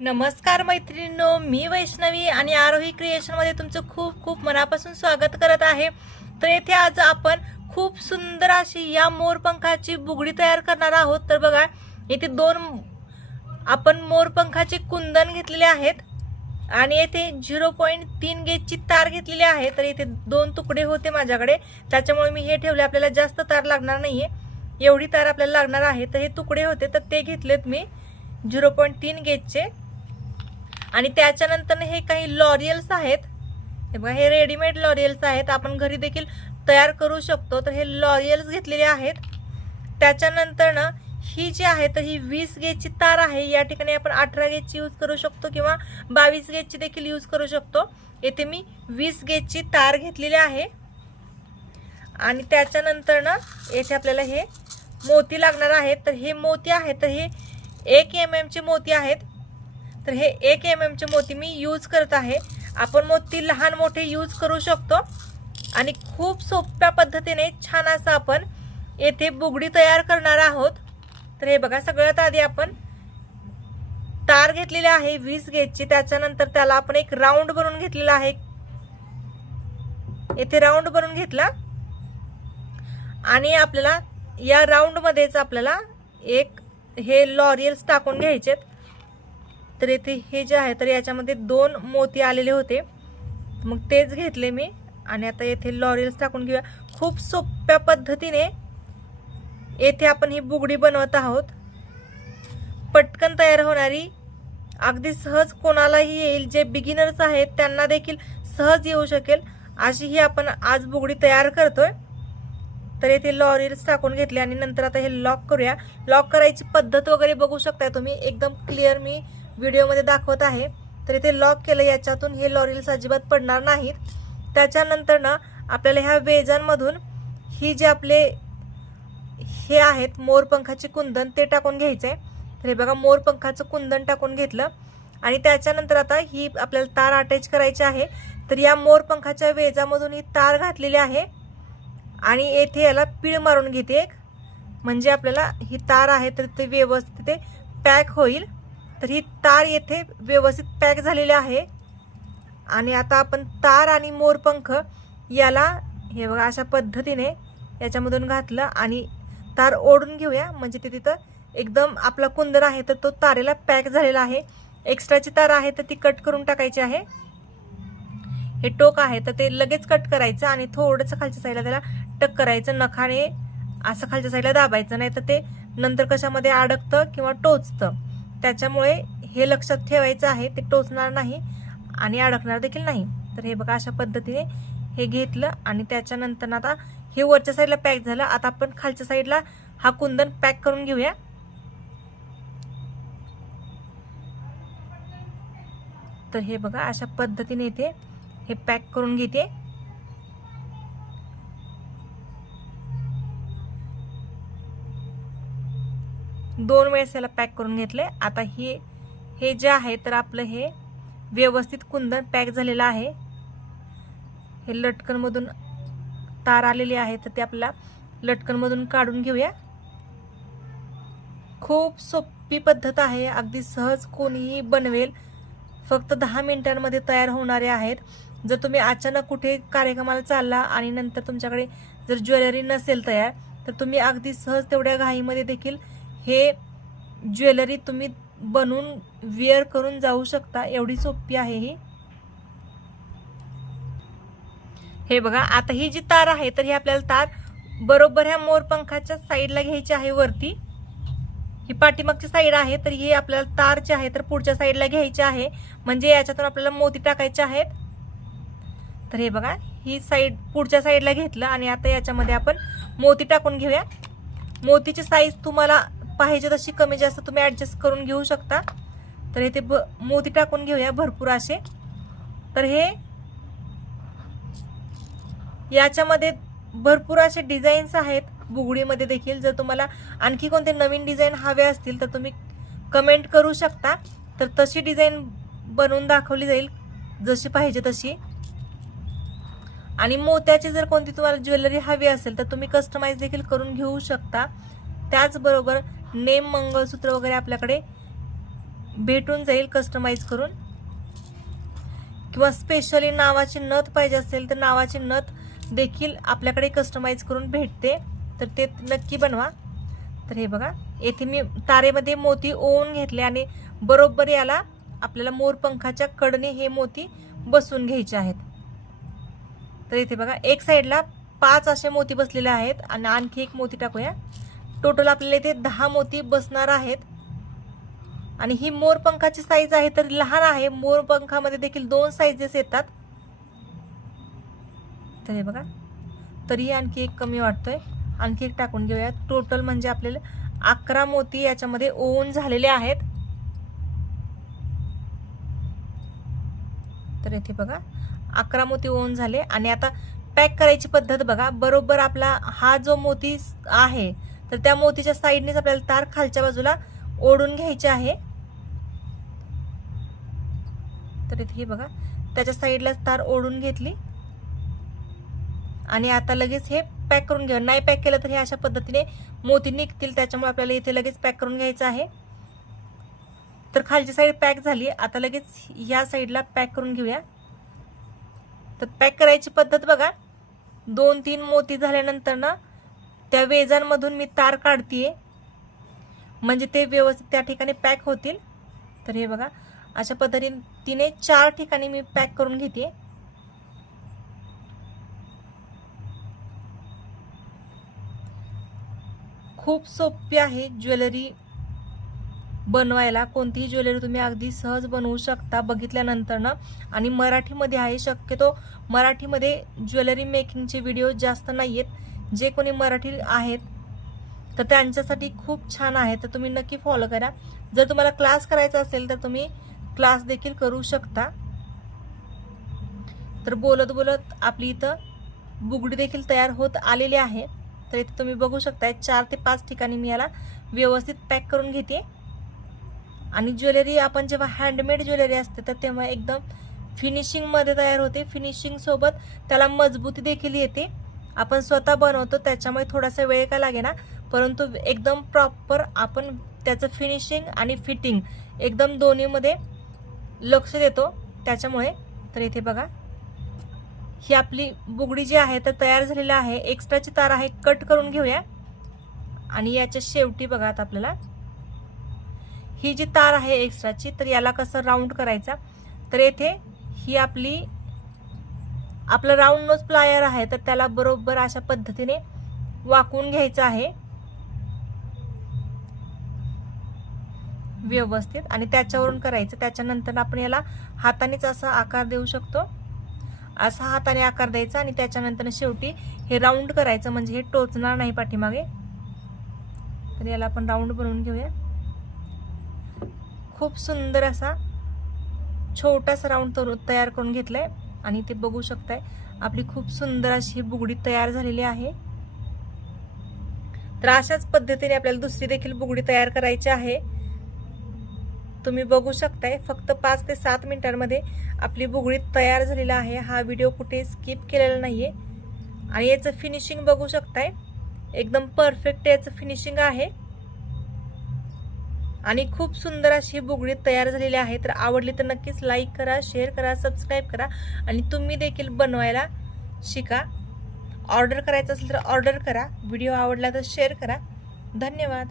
नमस्कार मैत्रिणींनो मी वैष्णवी आणि आरोही क्रिएशनमध्ये तुमचं खूप खूप मनापासून स्वागत करत आहे. तर येथे आज आपण खूप सुंदर अशी या मोरपंखाची बुगडी तयार करणार आहोत. तर बघा येथे दोन आपण मोरपंखाचे कुंदन घेतलेले आहेत आणि येथे झिरो पॉईंट तीन गेजची तार घेतलेली आहे. तर येथे दोन तुकडे होते माझ्याकडे. त्याच्यामुळे मी हे ठेवले. आपल्याला जास्त तार लागणार नाही एवढी तार आपल्याला लागणार आहे. तर हे तुकडे होते. तर ते घेतलेत मी झिरो पॉईंट तीन गेजचे आणि त्याच्यानंतर हे काही लॉरियल्स आहेत हे बघा हे रेडीमेड लॉरियल्स आहेत. आपण घरी देखील तयार करू शकतो. तर हे लॉरियल्स घेतलेले आहेत. त्याच्यानंतर ना ही जी आहे तर ही वीस गेजची तार आहे. या ठिकाणी आपण अठरा गेजची यूज करू शकतो किंवा बावीस गेजची देखील यूज करू शकतो. येथे मी वीस गेजची तार घेतलेली आहे. आणि त्याच्यानंतर ना येथे आपल्याला हे मोती लागणार आहेत. तर हे मोती आहेत. तर हे एक एम एमचे मोती आहेत. तर हे एक एम एमचे मोती मी यूज करत आहे. आपण मोती लहान मोठे यूज करू शकतो. आणि खूप सोप्या पद्धतीने छान असं आपण येथे बुगडी तयार करणार आहोत. तर हे बघा सगळ्यात आधी आपण तार घेतलेली आहे वीस गेजची त्याच्यानंतर त्याला आपण एक राऊंड बनवून घेतलेला आहे. येथे राऊंड बनवून घेतला. आणि आपल्याला या राऊंडमध्येच आपल्याला एक हे लॉरियल्स टाकून घ्यायचेत. तर येथे हे जे आहे तर याच्यामध्ये दोन मोती आलेले होते. मग तेच घेतले मी. आणि आता येथे लॉरेल्स टाकून घेऊया. खूप सोप्या पद्धतीने येथे आपण ही बुगडी बनवत आहोत. पटकन तयार होणारी. अगदी सहज कोणालाही येईल. जे बिगिनर्स आहेत त्यांना देखील सहज येऊ शकेल. अशी ही आपण आज बुगडी तयार करतोय. तर येथे लॉरेल्स टाकून घेतले आणि नंतर आता हे लॉक करूया. लॉक करायची पद्धत वगैरे बघू शकताय तुम्ही. एकदम क्लिअर मी व्हिडिओमध्ये दाखवत आहे. तर इथे लॉक केलं याच्यातून हे लॉरिल्स अजिबात पडणार नाहीत. त्याच्यानंतर ना आपल्याला ह्या वेजांमधून ही जे आपले हे आहेत मोरपंखाचे कुंदन ते टाकून घ्यायचं आहे तर हे बघा मोरपंखाचं कुंदन टाकून घेतलं. आणि त्याच्यानंतर आता ही आपल्याला तार अटॅच करायची आहे. तर या मोरपंखाच्या वेजामधून ही तार घातलेली आहे. आणि येथे याला पीळ मारून घेते एक. म्हणजे आपल्याला ही तार आहे तर ते व्यवस्थित ते पॅक होईल. तर ही तार येथे व्यवस्थित पॅक झालेली आहे. आणि आता आपण तार आणि मोरपंख याला हे बघा अशा पद्धतीने याच्यामधून घातलं आणि तार ओढून घेऊया. म्हणजे ते तिथं एकदम आपला कुंदर आहे तर तो तारेला पॅक झालेला आहे. एक्स्ट्राची तार आहे तर ती कट करून टाकायची आहे. हे टोक आहे तर ते लगेच कट करायचं आणि थोडंसं खालच्या साईडला त्याला टक करायचं नखाने असं खालच्या साईडला दाबायचं. नाही तर ते नंतर कशामध्ये अडकतं किंवा टोचतं. त्याच्यामुळे हे लक्षात ठेवायचं आहे ते टोचणार नाही आणि अडकणार देखील नाही. तर हे बघा अशा पद्धतीने हे घेतलं आणि त्याच्यानंतर आता हे वरच्या साईडला पॅक झालं. आता आपण खालच्या साईडला हा कुंदन पॅक करून घेऊया. तर हे बघा अशा पद्धतीने इथे हे पॅक करून घेते. दोन वेळेस याला पॅक करून घेतले. आता हे हे जे आहे तर आपलं हे व्यवस्थित कुंदन पॅक झालेलं आहे. हे लटकनमधून तार आलेली आहे तर ते आपल्याला लटकनमधून काढून घेऊया. खूप सोपी पद्धत आहे. अगदी सहज कोणीही बनवेल. फक्त दहा मिनिटांमध्ये तयार होणारे आहेत. जर तुम्ही अचानक कुठे कार्यक्रमाला चालला आणि नंतर तुमच्याकडे जर ज्वेलरी नसेल तयार तर तुम्ही अगदी सहज तेवढ्या घाईमध्ये देखील हे ज्वेलरी तुम्ही बनवून विअर करून जाऊ शकता. एवढी सोपी आहे ही. हे बघा आता ही जी तार आहे तर ही आपल्याला तार बरोबर ह्या मोरपंखाच्या साईडला घ्यायची आहे वरती. ही पाठीमागची साईड आहे तर ही आपल्याला तारची आहे तर पुढच्या साईडला घ्यायची आहे. म्हणजे याच्यातून आपल्याला मोती टाकायचे आहेत. तर हे बघा ही साईड पुढच्या साईडला घेतलं आणि आता याच्यामध्ये आपण मोती टाकून घेऊया. मोतीची साईज तुम्हाला पाहिजे तशी कमी जास्त तुम्ही ॲडजस्ट करून घेऊ शकता. तर इथे ब मोती टाकून घेऊया भरपूर असे. तर हे याच्यामध्ये भरपूर असे डिझाईन्स आहेत. बुगडीमध्ये देखील जर तुम्हाला आणखी कोणते नवीन डिझाईन हवे असतील तर तुम्ही कमेंट करू शकता. तर तशी डिझाईन बनवून दाखवली जाईल जशी पाहिजे तशी. आणि मोत्याची जर कोणती तुम्हाला ज्वेलरी हवी असेल तर तुम्ही कस्टमाइज देखील करून घेऊ शकता. त्याचबरोबर नेम मंगळसूत्र वगैरे आपल्याकडे भेटून जाईल कस्टमाइज करून. किंवा स्पेशली नावाची नथ पाहिजे असेल तर नावाची नथ देखील आपल्याकडे कस्टमाइज करून भेटते. तर ते नक्की बनवा. तर हे बघा येथे मी तारेमध्ये मोती ओवून घेतले आणि बरोबर याला आपल्याला मोरपंखाच्या कडने हे मोती बसून घ्यायचे आहेत. तर इथे बघा एक साईडला पाच असे मोती बसलेले आहेत आणि आणखी एक मोती टाकूया. टोटल आपल्याला इथे दहा मोती बसणार आहेत. आणि ही मोरपंखाची साईज आहे तर लहान आहे. मोरपंखामध्ये देखील दोन साईजेस येतात. तर हे बघा. तरी आणखी एक कमी वाटतोय. आणखी एक टाकून घेऊया टोटल म्हणजे आपल्याला अकरा मोती याच्यामध्ये ओन झालेले आहेत. तर येथे बघा. अकरा मोती ओन झाले. आणि आता पॅक करायची पद्धत बघा. बरोबर आपला हा जो मोती आहे तर त्या मोतीच्या साईडनेच आपल्याला तार खालच्या बाजूला ओढून घ्यायची आहे. तर इथे हे बघा त्याच्या साईडलाच तार ओढून घेतली. आणि आता लगेच हे पॅक करून घ्या. नाही पॅक केलं तर हे अशा पद्धतीने मोती निघतील त्याच्यामुळे आपल्याला इथे लगेच पॅक करून घ्यायचं आहे. तर खालची साईड पॅक झाली. आता लगेच ह्या साईडला पॅक करून घेऊया. तर पॅक करायची पद्धत बघा दोन तीन मोती झाल्यानंतर ना त्या वेजांमधून मी तार काढतीये. म्हणजे ते व्यवस्थित त्या ठिकाणी पॅक होतील. तर हे बघा अशा पद्धतीने चार ठिकाणी मी पॅक करून घेते खूप सोपी आहे ज्वेलरी बनवायला. कोणतीही ज्वेलरी तुम्ही अगदी सहज बनवू शकता बघितल्यानंतर ना आणि मराठीमध्ये आहे शक्यतो मराठीमध्ये ज्वेलरी मेकिंगचे व्हिडिओ जास्त नाही आहेत जे कोणी मराठी आहेत तर त्यांच्यासाठी खूप छान आहे. तर तुम्ही नक्की फॉलो करा. जर तुम्हाला क्लास करायचा असेल तर तुम्ही क्लास देखील करू शकता. तर बोलत बोलत आपली इथं बुगडी देखील तयार होत आलेली आहे. तर इथे तुम्ही बघू शकता चार ते पाच ठिकाणी मी याला व्यवस्थित पॅक करून घेते. आणि ज्वेलरी आपण जेव्हा हँडमेड ज्वेलरी असते तर तेव्हा एकदम फिनिशिंगमध्ये तयार होते. फिनिशिंगसोबत त्याला मजबूती देखील येते. आपण स्वतः बनवतो त्याच्यामुळे थोडासा वेळ का लागे ना परंतु एकदम प्रॉपर आपण त्याचं फिनिशिंग आणि फिटिंग एकदम दोन्हीमध्ये लक्ष देतो. त्याच्यामुळे तर इथे बघा. ही आपली बुगडी जी आहे तर तयार झालेली आहे. एक्स्ट्राची तार आहे कट करून घेऊया. आणि याच्या शेवटी बघा आता आपल्याला. ही जी तार आहे एक्स्ट्राची तर याला कसं राऊंड करायचा? तर येथे ही आपली आपलं राऊंड नोज प्लायर आहे तर त्याला बरोबर अशा पद्धतीने वाकून घ्यायचं आहे. व्यवस्थित. आणि त्याच्यावरून करायचं त्याच्यानंतर आपण याला हातानेच असा आकार देऊ शकतो. असा हाताने आकार द्यायचा आणि त्याच्यानंतर शेवटी हे राऊंड करायचं म्हणजे हे टोचणार नाही पाठीमागे. तर याला आपण राऊंड बनवून घेऊया. खूप सुंदर असा छोटासा राऊंड तयार करून घेतलाय. आणि ते बघू शकताय. आपली खूप सुंदर अशी बुगडी तयार झालेली आहे. तर अशाच पद्धतीने आपल्याला दुसरी देखील बुगडी तयार करायची आहे. तुम्ही बघू शकताय फक्त पाच ते सात मिनिटांमध्ये आपली बुगडी तयार झालेला आहे. हा व्हिडिओ कुठे स्किप केलेला नाहीये. आणि याचं फिनिशिंग बघू शकताय. एकदम परफेक्ट याचं फिनिशिंग आहे. आणि खूप सुंदर अशी बुगडी तयार झालेली आहे. तर आवडली तर नक्कीच लाईक करा शेअर करा सबस्क्राईब करा. आणि तुम्ही देखील बनवायला शिका. ऑर्डर करायचं असेल तर ऑर्डर करा. व्हिडिओ आवडला तर शेअर करा. धन्यवाद.